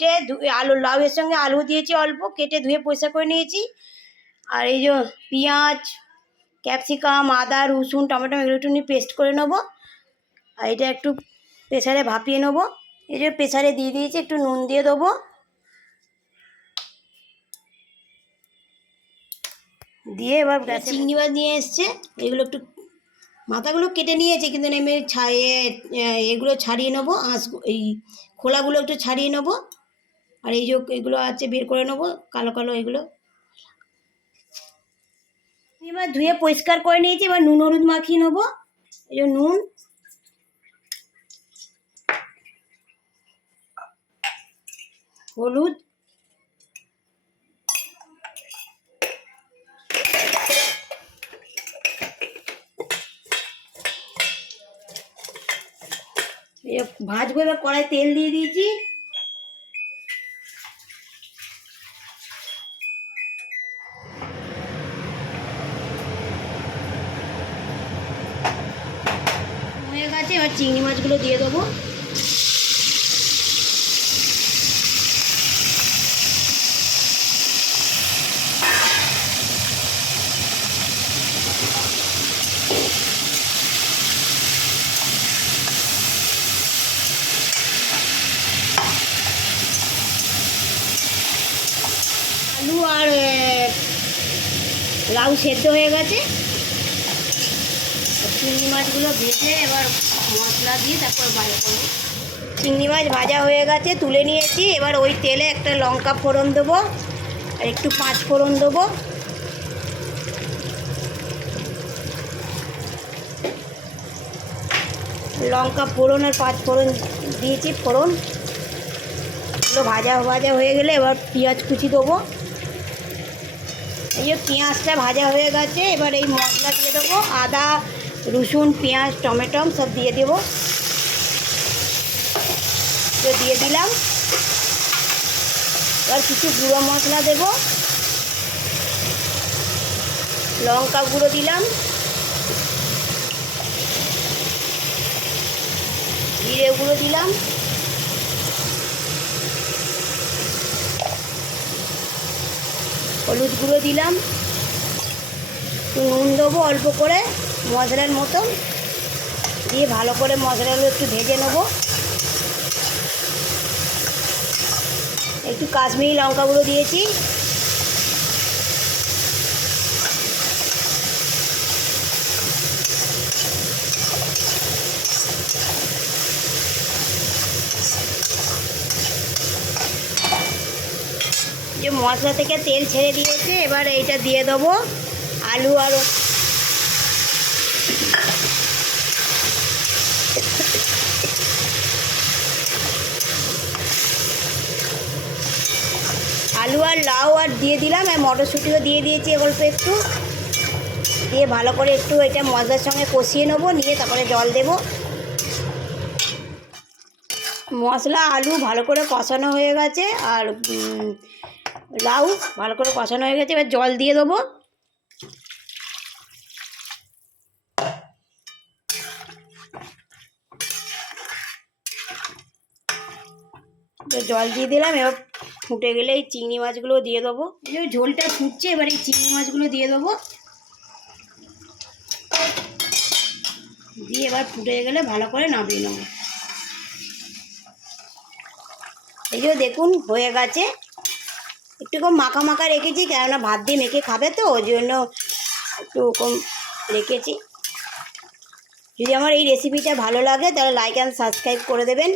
কেটে আলু লাউয়ের সঙ্গে আলু দিয়েছি অল্প, কেটে ধুয়ে পরিষ্কার করে নিয়েছি। আর এই যে পেঁয়াজ, ক্যাপসিকাম, আদা, রসুন, টমেটো এগুলো একটু নিয়ে পেস্ট করে নেবো। আর এটা একটু প্রেসারে ভাপিয়ে নেবো। এই যে প্রেসারে দিয়ে দিয়েছি, একটু নুন দিয়ে দেবো। দিয়ে এবার চিংড়ি মাছ নিয়ে এসছে, এগুলো একটু মাথাগুলো কেটে নিয়েছে, কিন্তু নেমে এগুলো ছাড়িয়ে নেবো, এই খোলাগুলো একটু ছাড়িয়ে নেবো। আর এই যে এগুলো আছে বের করে নেবো, কালো কালো এগুলো। এবার ধুয়ে পরিষ্কার করে নিয়েছি, এবার নুন হলুদ মাখিয়ে নেবো। এই যে নুন, হলুদ, ভাজবো। এবার কড়াই তেল দিয়ে দিয়েছি। হয়ে গেছে, এবার চিংড়ি মাছগুলো দিয়ে দেবো। আলু আর লাউ সেদ্ধ হয়ে গেছে। চিংড়ি মাছগুলো ভেজে এবার মশলা দিয়ে তারপর বার করবো। চিংড়ি মাছ ভাজা হয়ে গেছে, তুলে নিয়েছি। এবার ওই তেলে একটা লঙ্কা ফোড়ন দেবো আর একটু পাঁচ ফোড়ন দেবো। লঙ্কা ফোড়ন আর পাঁচ ফোড়ন দিয়েছি, ফোড়ন এগুলো ভাজা ভাজা হয়ে গেলে এবার পেঁয়াজ কুচি দেবো। এই যে পেঁয়াজটা ভাজা হয়ে গেছে, এবার এই মশলা দিয়ে দেবো। আদা, রসুন, পেঁয়াজ, টমেটো সব দিয়ে দেবো। দিয়ে দিলাম। এবার কিছু গুঁড়ো মশলা দেবো, লঙ্কা গুঁড়ো দিলাম, জিরে গুঁড়ো দিলাম, হলুদ গুঁড়ো দিলাম, একটু নুন দেবো অল্প করে মশলার মতন, দিয়ে ভালো করে মশলাগুলো একটু ভেজে নেবো। একটু কাশ্মীরি লঙ্কা গুঁড়ো দিয়েছি। যে মশলা থেকে তেল ছেড়ে দিয়েছে, এবার এইটা দিয়ে দেবো। আলু আর লাউ আর দিয়ে দিলাম, আর মটরশুঁটিও দিয়ে দিয়েছি অল্প একটু, দিয়ে ভালো করে একটু এটা মশলার সঙ্গে কষিয়ে নেবো। নিয়ে তারপরে জল দেব। মশলা আলু ভালো করে কষানো হয়ে গেছে, আর লাউ ভালো করে কষানো হয়ে গেছে। এবার জল দিয়ে দেবো। জল দিয়ে দিলাম। এবার ফুটে গেলে এই চিংড়ি মাছগুলো দিয়ে দেবো। এই ঝোলটা ফুটছে, এবার এই চিংড়ি মাছগুলো দিয়ে দেবো। দিয়ে এবার ফুটে গেলে ভালো করে নামিয়ে নেবো। এই যে দেখুন হয়ে গেছে। একটু কম মাখা মাখা রেখেছি, কেননা ভাত দিয়ে মেখে খাবে তো, ওই জন্য একটু কম রেখেছি। যদি আমার এই রেসিপিটা ভালো লাগে তাহলে লাইক অ্যান্ড সাবস্ক্রাইব করে দেবেন।